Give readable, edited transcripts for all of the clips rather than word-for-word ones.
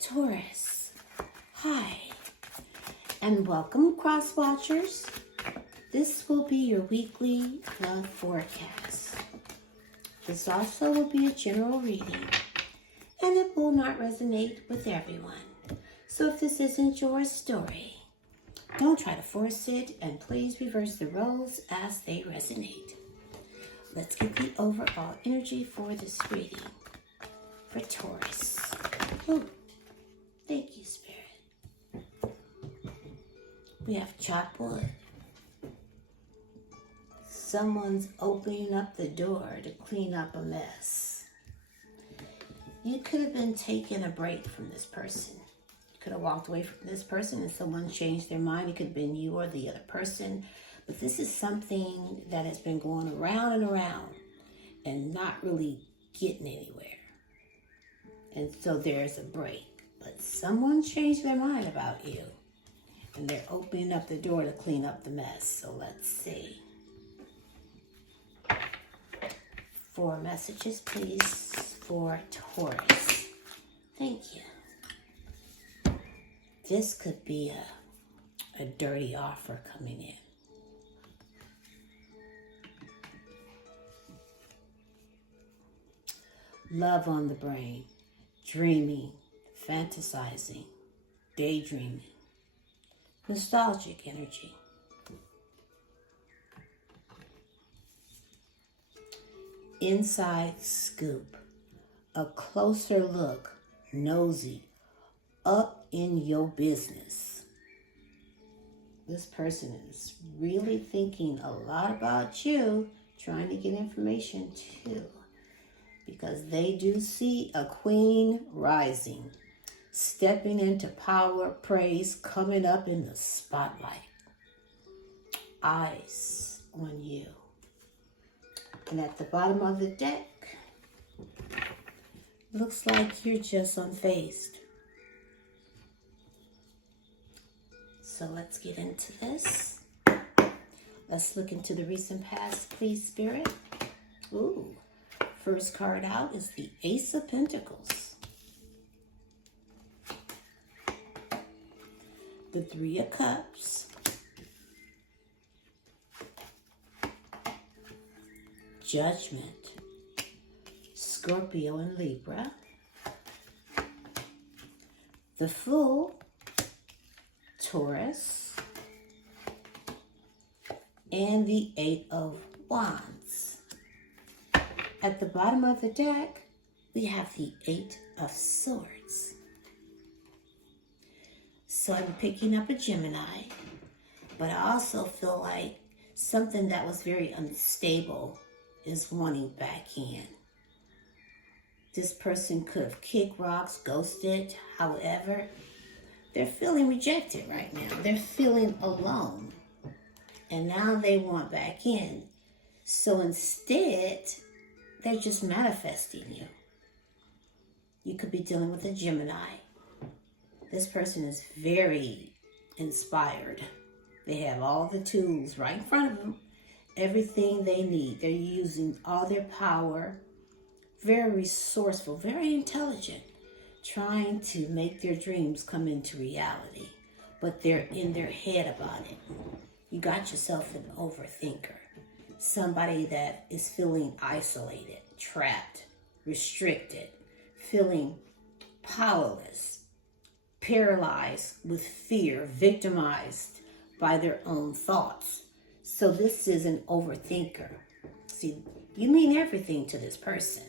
Taurus, hi, and welcome, cross watchers. This will be your weekly love forecast. This also will be a general reading, and it will not resonate with everyone. So if this isn't your story, don't try to force it, and please reverse the roles as they resonate. Let's get the overall energy for this reading for Taurus. Ooh, thank you, Spirit. We have chopped wood. Someone's opening up the door to clean up a mess. You could have been taking a break from this person. You could have walked away from this person and someone changed their mind. It could have been you or the other person. But this is something that has been going around and around and not really getting anywhere. And so there's a break. But someone changed their mind about you. And they're opening up the door to clean up the mess. So let's see. 4 messages, please, for Taurus. Thank you. This could be a dirty offer coming in. Love on the brain, dreaming, fantasizing, daydreaming, nostalgic energy. Inside scoop, a closer look, nosy, up in your business. This person is really thinking a lot about you, trying to get information too. Because they do see a queen rising, stepping into power, praise, coming up in the spotlight. Eyes on you. And at the bottom of the deck, looks like you're just unfazed. So let's get into this. Let's look into the recent past, please, Spirit. Ooh. First card out is the Ace of Pentacles. The 3 of Cups. Judgment. Scorpio and Libra. The Fool. Taurus. And the 8 of Wands. At the bottom of the deck, we have the 8 of Swords. So I'm picking up a Gemini, but I also feel like something that was very unstable is wanting back in. This person could have kicked rocks, ghosted. However, they're feeling rejected right now. They're feeling alone. And now they want back in. So instead, they're just manifesting you. You could be dealing with a Gemini. This person is very inspired. They have all the tools right in front of them. Everything they need. They're using all their power. Very resourceful, very intelligent. Trying to make their dreams come into reality. But they're in their head about it. You got yourself an overthinker. Somebody that is feeling isolated, trapped, restricted, feeling powerless, paralyzed with fear, victimized by their own thoughts. So this is an overthinker. See, you mean everything to this person.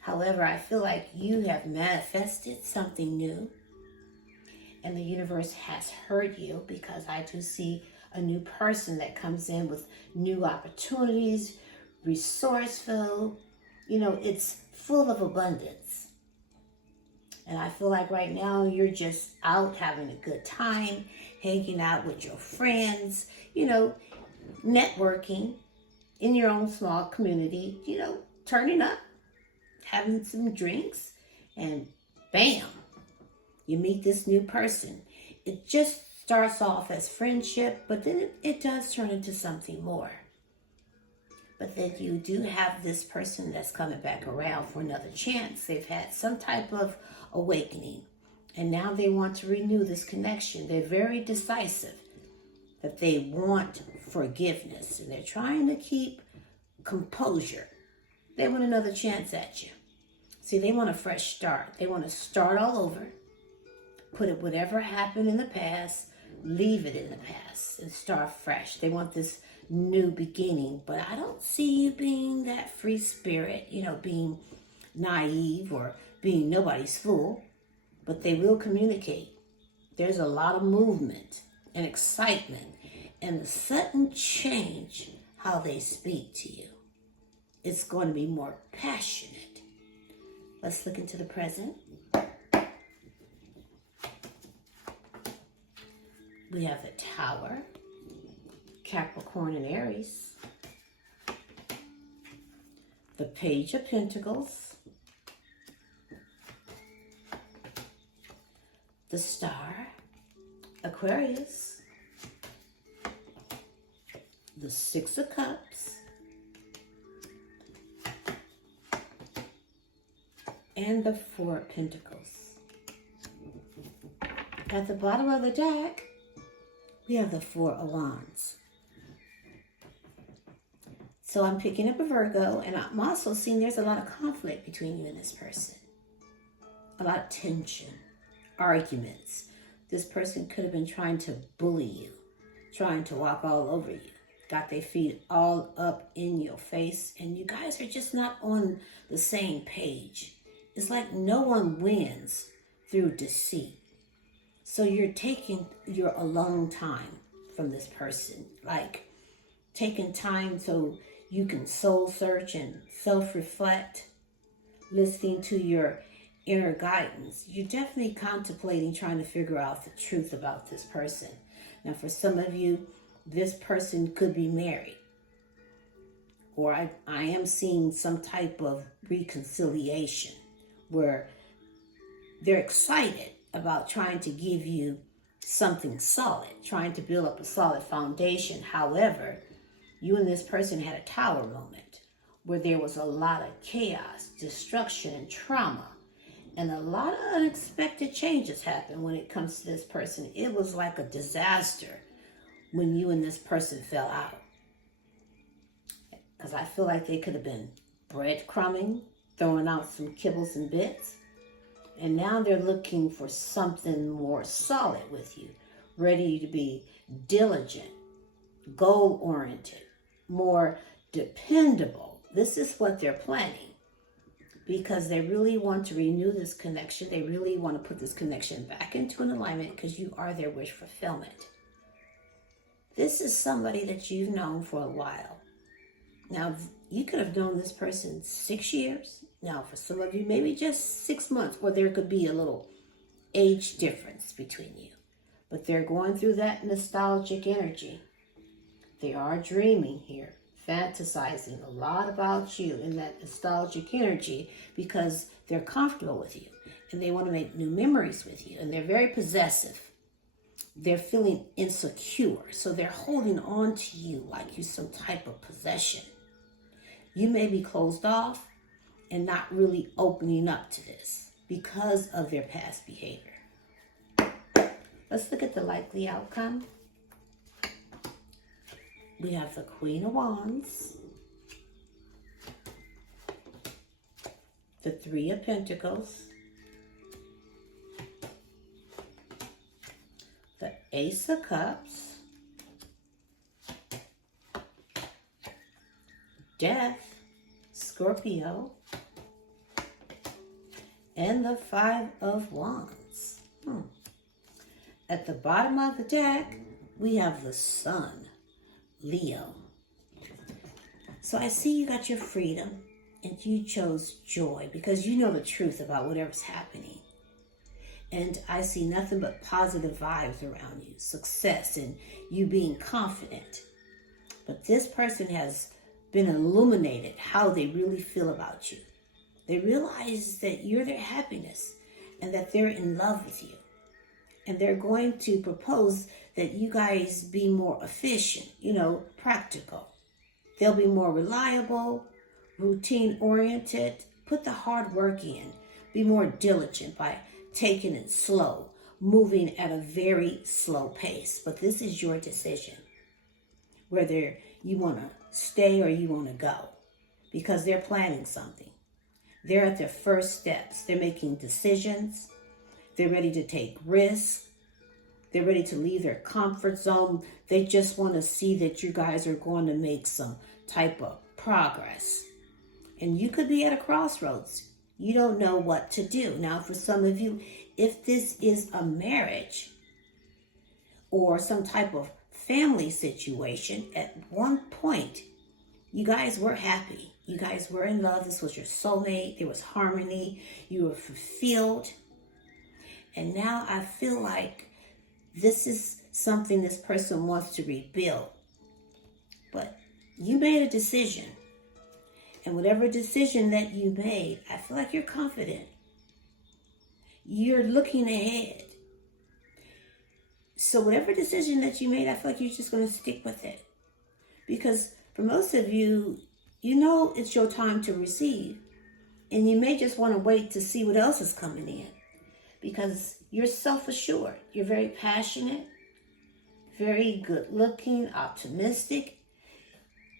However, I feel like you have manifested something new, and the universe has heard you, because I do see a new person that comes in with new opportunities, resourceful. You know, it's full of abundance. And I feel like right now you're just out having a good time, hanging out with your friends, you know, networking in your own small community, you know, turning up, having some drinks, and bam, you meet this new person. It just starts off as friendship, but then it does turn into something more. But then you do have this person that's coming back around for another chance. They've had some type of awakening, and now they want to renew this connection. They're very decisive that they want forgiveness, and they're trying to keep composure. They want another chance at you. See, they want a fresh start. They want to start all over, put it whatever happened in the past, leave it in the past, and start fresh. They want this new beginning, but I don't see you being that free spirit, being naive or being nobody's fool, but they will communicate. There's a lot of movement and excitement and a sudden change how they speak to you. It's going to be more passionate. Let's look into the present. We have the Tower, Capricorn and Aries, the Page of Pentacles, the Star, Aquarius, the Six of Cups, and the Four of Pentacles. At the bottom of the deck, we have the Four of Wands. So I'm picking up a Virgo, and I'm also seeing there's a lot of conflict between you and this person. A lot of tension, arguments. This person could have been trying to bully you, trying to walk all over you, got their feet all up in your face, and you guys are just not on the same page. It's like no one wins through deceit. So you're taking your alone time from this person, like taking time so you can soul search and self-reflect, listening to your inner guidance. You're definitely contemplating trying to figure out the truth about this person. Now, for some of you, this person could be married, or I am seeing some type of reconciliation where they're excited about trying to give you something solid, trying to build up a solid foundation. However, you and this person had a Tower moment where there was a lot of chaos, destruction, and trauma, and a lot of unexpected changes happened when it comes to this person. It was like a disaster when you and this person fell out. Because I feel like they could have been breadcrumbing, throwing out some kibbles and bits. And now they're looking for something more solid with you, ready to be diligent, goal-oriented, more dependable. This is what they're planning because they really want to renew this connection. They really want to put this connection back into an alignment because you are their wish fulfillment. This is somebody that you've known for a while. Now, you could have known this person 6 years. Now, for some of you, maybe just 6 months, or there could be a little age difference between you. But they're going through that nostalgic energy. They are dreaming here, fantasizing a lot about you in that nostalgic energy because they're comfortable with you and they want to make new memories with you, and they're very possessive. They're feeling insecure, so they're holding on to you like you're some type of possession. You may be closed off and not really opening up to this because of their past behavior. Let's look at the likely outcome. We have the Queen of Wands, the Three of Pentacles, the Ace of Cups, Death, Scorpio, and the Five of Wands. At the bottom of the deck, we have the Sun, Leo. So I see you got your freedom and you chose joy because you know the truth about whatever's happening. And I see nothing but positive vibes around you, success, and you being confident. But this person has been illuminated how they really feel about you. They realize that you're their happiness and that they're in love with you. And they're going to propose that you guys be more efficient, practical. They'll be more reliable, routine-oriented. Put the hard work in. Be more diligent by taking it slow, moving at a very slow pace. But this is your decision, whether you want to stay or you want to go, because they're planning something. They're at their first steps. They're making decisions. They're ready to take risks. They're ready to leave their comfort zone. They just want to see that you guys are going to make some type of progress. And you could be at a crossroads. You don't know what to do. Now, for some of you, if this is a marriage or some type of family situation, at one point, you guys were happy. You guys were in love. This was your soulmate. There was harmony. You were fulfilled. And now I feel like this is something this person wants to rebuild. But you made a decision. And whatever decision that you made, I feel like you're confident. You're looking ahead. So whatever decision that you made, I feel like you're just going to stick with it. Because for most of you, you know it's your time to receive. And you may just want to wait to see what else is coming in. Because you're self-assured. You're very passionate, very good looking, optimistic,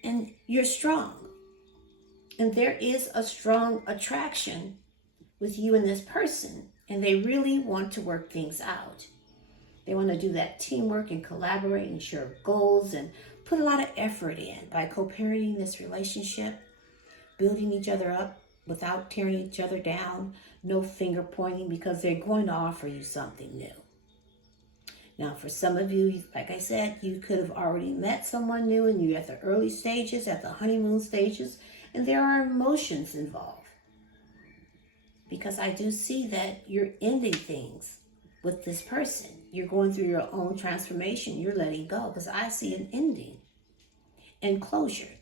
and you're strong. And there is a strong attraction with you and this person. And they really want to work things out. They want to do that teamwork and collaborate and share goals and put a lot of effort in by co-parenting this relationship, building each other up without tearing each other down, no finger pointing, because they're going to offer you something new. Now, for some of you, like I said, you could have already met someone new and you're at the early stages, at the honeymoon stages, and there are emotions involved. Because I do see that you're ending things with this person. You're going through your own transformation. You're letting go, because I see an ending and closure.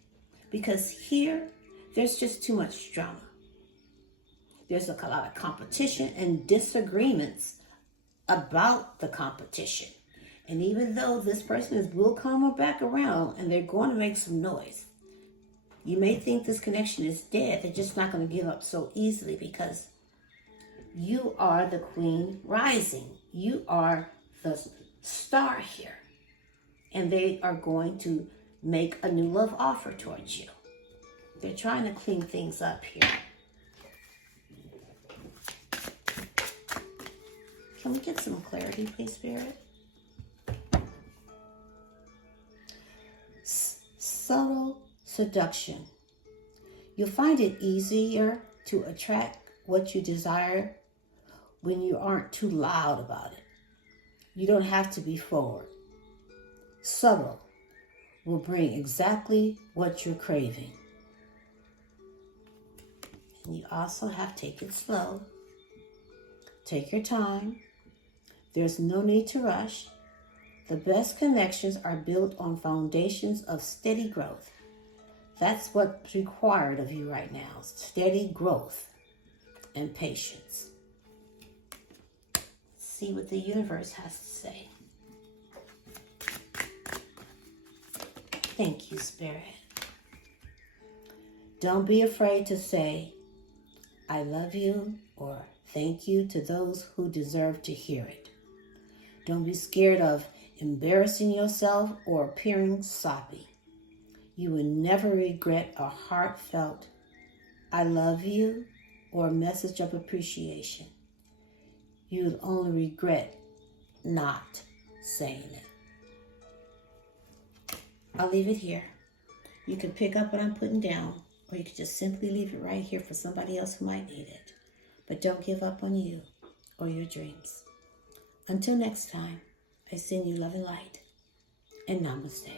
Because here, there's just too much drama. There's a lot of competition and disagreements about the competition. And even though this person will come back around and they're going to make some noise, you may think this connection is dead. They're just not going to give up so easily, because you are the queen rising. You are the star here. And they are going to make a new love offer towards you. They're trying to clean things up here. Can we get some clarity, please, Spirit? Subtle seduction. You'll find it easier to attract what you desire when you aren't too loud about it. You don't have to be forward. Subtle will bring exactly what you're craving. And you also have to take it slow. Take your time. There's no need to rush. The best connections are built on foundations of steady growth. That's what's required of you right now. Steady growth and patience. See what the universe has to say. Thank you, Spirit. Don't be afraid to say, I love you, or thank you to those who deserve to hear it. Don't be scared of embarrassing yourself or appearing sloppy. You will never regret a heartfelt, I love you, or a message of appreciation. You will only regret not saying it. I'll leave it here. You can pick up what I'm putting down, or you can just simply leave it right here for somebody else who might need it. But don't give up on you or your dreams. Until next time, I send you love and light, and namaste.